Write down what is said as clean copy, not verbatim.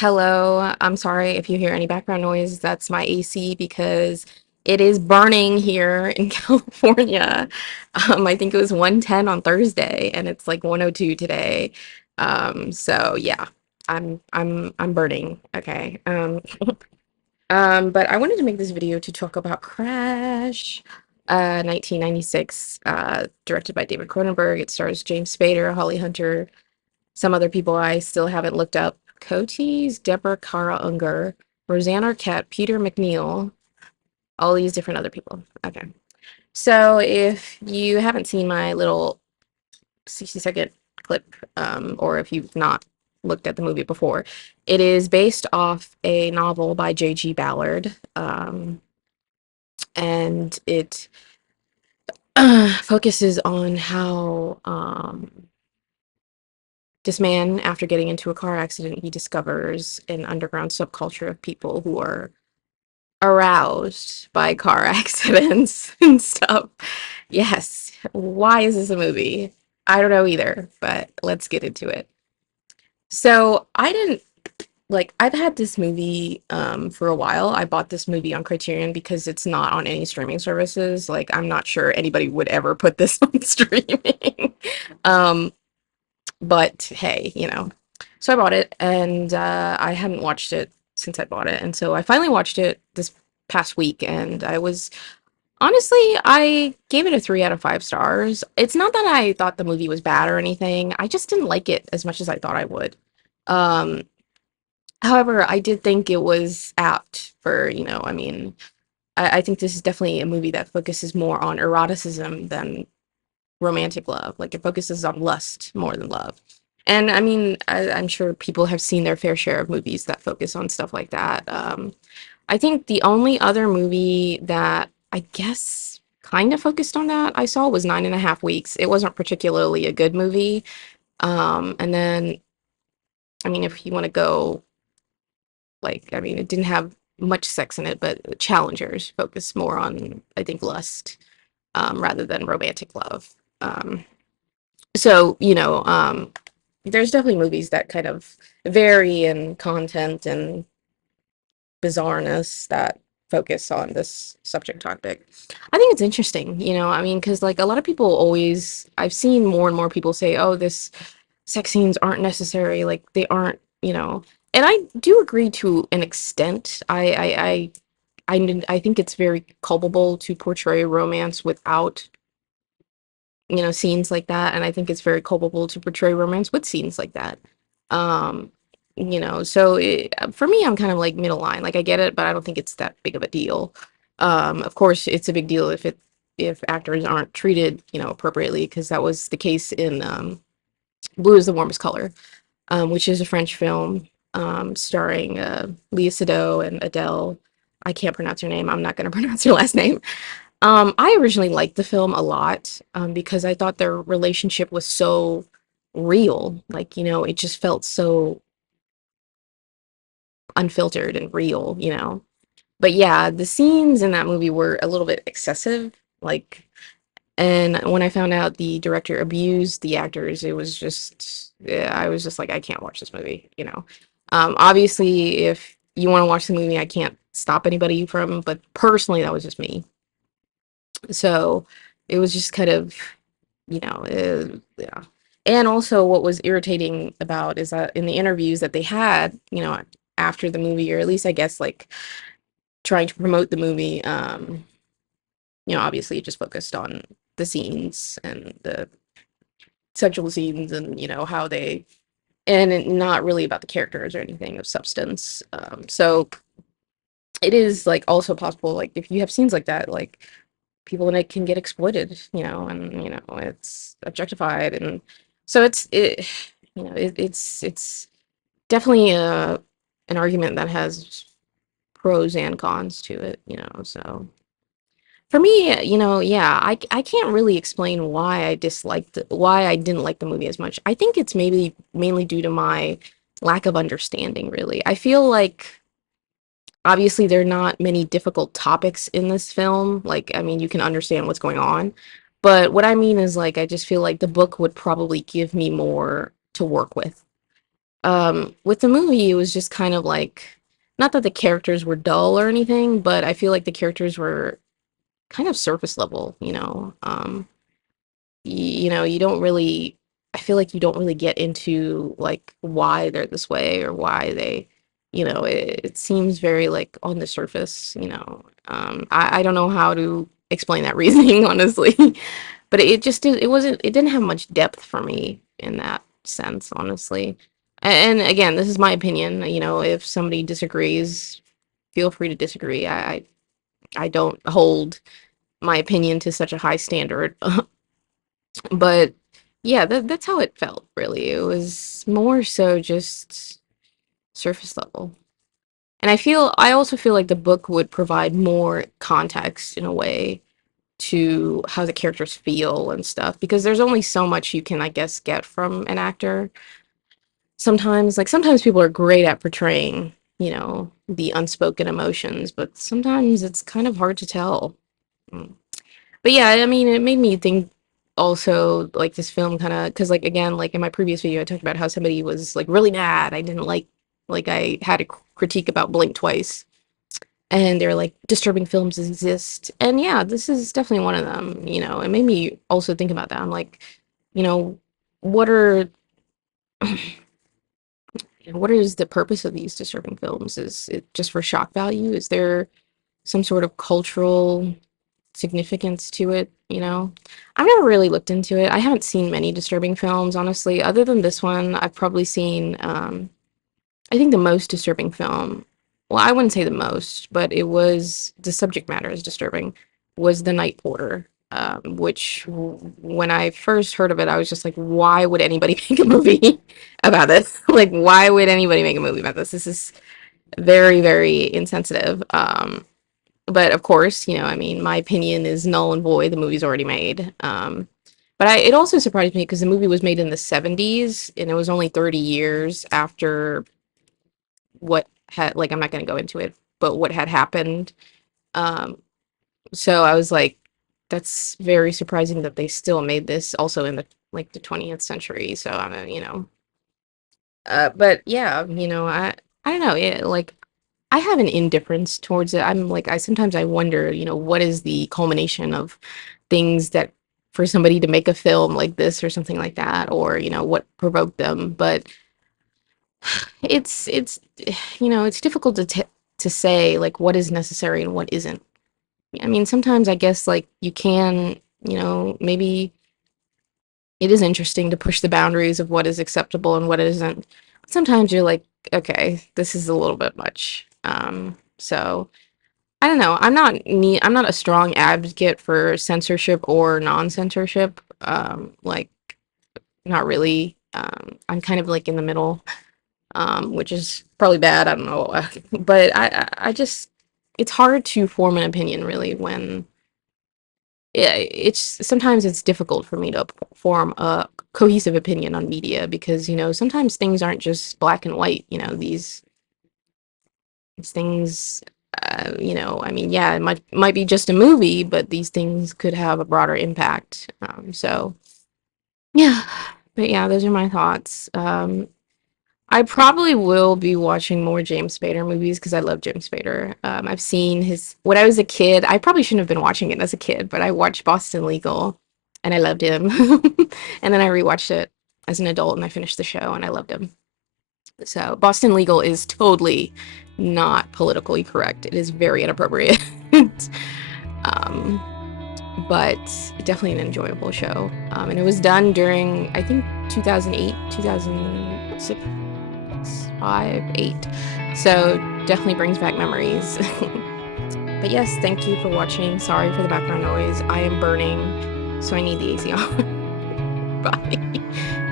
Hello, I'm sorry if you hear any background noise. That's my AC because it is burning here in California. I think it was 110 on Thursday and it's like 102 today. So yeah, I'm burning. Okay. But I wanted to make this video to talk about Crash, 1996, directed by David Cronenberg. It stars James Spader, Holly Hunter, some other people I still haven't looked up. Coates, Deborah Kara Unger, Roseanne Arquette, Peter McNeil, all these different other people. Okay. So if you haven't seen my little 60-second clip, or if you've not looked at the movie before, it is based off a novel by J.G. Ballard, and it focuses on how this man, after getting into a car accident, he discovers an underground subculture of people who are aroused by car accidents and stuff. Yes. Why is this a movie? I don't know either, but let's get into it. So I didn't I've had this movie for a while. I bought this movie on Criterion because it's not on any streaming services. Like I'm not sure anybody would ever put this on streaming. Um But hey, So I bought it and I hadn't watched it since I bought it. And so I finally watched it this past week and I gave it a 3 out of 5 stars. It's not that I thought the movie was bad or anything. I just didn't like it as much as I thought I would. Um, However, I did think it was apt for, I think this is definitely a movie that focuses more on eroticism than romantic love. Like it focuses on lust more than love. And I'm sure people have seen their fair share of movies that focus on stuff like that. I think the only other movie that I guess kind of focused on that I saw was 9.5 Weeks. It wasn't particularly a good movie. And then, if you want to go, it didn't have much sex in it, but Challengers focus more on, I think, lust, rather than romantic love. Um, so, there's definitely movies that kind of vary in content and bizarreness that focus on this subject topic. I think it's interesting, because like a lot of people always, I've seen more and more people say, oh, this sex scenes aren't necessary, like they aren't, and I do agree to an extent. I think it's very culpable to portray romance without scenes like that, and I think it's very culpable to portray romance with scenes like that. Um, for me, I'm kind of like middle line. Like I get it, but I don't think it's that big of a deal. Of course, it's a big deal if actors aren't treated, appropriately, because that was the case in Blue is the Warmest Color, which is a French film starring Léa Seydoux and Adele. I can't pronounce her name. I'm not going to pronounce her last name. I originally liked the film a lot, because I thought their relationship was so real. Like, it just felt so unfiltered and real. But yeah, the scenes in that movie were a little bit excessive. Like, and when I found out the director abused the actors, it was just, yeah, I was just like, I can't watch this movie. Obviously, if you want to watch the movie, I can't stop anybody from, but personally, that was just me. So it was just kind of, yeah. And also, what was irritating about is that in the interviews that they had, after the movie, or at least I guess like trying to promote the movie, obviously it just focused on the scenes and the sexual scenes and, how they, not really about the characters or anything of substance. So it is like also possible, like if you have scenes like that, like people in it can get exploited, and it's objectified, and so it's definitely an argument that has pros and cons to it. So for me, yeah, I can't really explain why I didn't like the movie as much. I think it's maybe mainly due to my lack of understanding, really. I feel like obviously there are not many difficult topics in this film. Like, you can understand what's going on. But what I mean is, like, I just feel like the book would probably give me more to work with. With the movie, it was just kind of like, not that the characters were dull or anything, but I feel like the characters were kind of surface level, you know. You know, you don't really, I feel like you don't really get into like why they're this way or why they, you know, it seems very like on the surface, you know. I don't know how to explain that reasoning, honestly. But it just did, it didn't have much depth for me in that sense, honestly. And again, this is my opinion, you know, if somebody disagrees, feel free to disagree. I don't hold my opinion to such a high standard. But yeah, that's how it felt, really. It was more so just surface level. And I also feel like the book would provide more context in a way to how the characters feel and stuff, because there's only so much you can, I guess, get from an actor. Sometimes people are great at portraying, you know, the unspoken emotions, but sometimes it's kind of hard to tell. Mm. But yeah, I mean, it made me think also, like, this film kind of, because like again, like in my previous video I talked about how somebody was like really mad. I didn't like I had a critique about Blink Twice, and they're like, disturbing films exist, and yeah, this is definitely one of them. You know, it made me also think about that. I'm like, you know, what are what is the purpose of these disturbing films? Is it just for shock value? Is there some sort of cultural significance to it, you know? I've never really looked into it. I haven't seen many disturbing films, honestly. Other than this one, I've probably seen, I think the most disturbing film, well, I wouldn't say the most, but it was, the subject matter is disturbing, was The Night Porter, which when I first heard of it, I was just like, why would anybody make a movie about this? Like, why would anybody make a movie about this? This is very, very insensitive. But of course, you know, I mean, my opinion is null and void. The movie's already made. But it also surprised me because the movie was made in the 70s and it was only 30 years after what had, like, I'm not going to go into it, but what had happened. Um, so I was like, that's very surprising that they still made this also in the, like, the 20th century. So I mean, you know, but yeah, you know, I don't know, like, I have an indifference towards it. I'm like, I sometimes I wonder, you know, what is the culmination of things that for somebody to make a film like this or something like that, or, you know, what provoked them. But it's you know, it's difficult to say like what is necessary and what isn't. I mean, sometimes I guess like you can, you know, maybe it is interesting to push the boundaries of what is acceptable and what isn't. Sometimes you're like, okay, this is a little bit much. So I don't know. I'm not a strong advocate for censorship or non-censorship. Like, not really. I'm kind of like in the middle, which is probably bad. I don't know. But I just, it's hard to form an opinion really when it's sometimes it's difficult for me to form a cohesive opinion on media because, you know, sometimes things aren't just black and white, you know, these things, you know, I mean, yeah, it might be just a movie, but these things could have a broader impact. So yeah, but yeah, those are my thoughts. I probably will be watching more James Spader movies because I love James Spader. I've seen his, when I was a kid, I probably shouldn't have been watching it as a kid, but I watched Boston Legal and I loved him. And then I rewatched it as an adult and I finished the show and I loved him. So Boston Legal is totally not politically correct. It is very inappropriate. um, but definitely an enjoyable show. And it was done during, I think, 2008, 2006, 5, 8. So definitely brings back memories. But yes, thank you for watching. Sorry for the background noise. I am burning, so I need the AC on. Bye.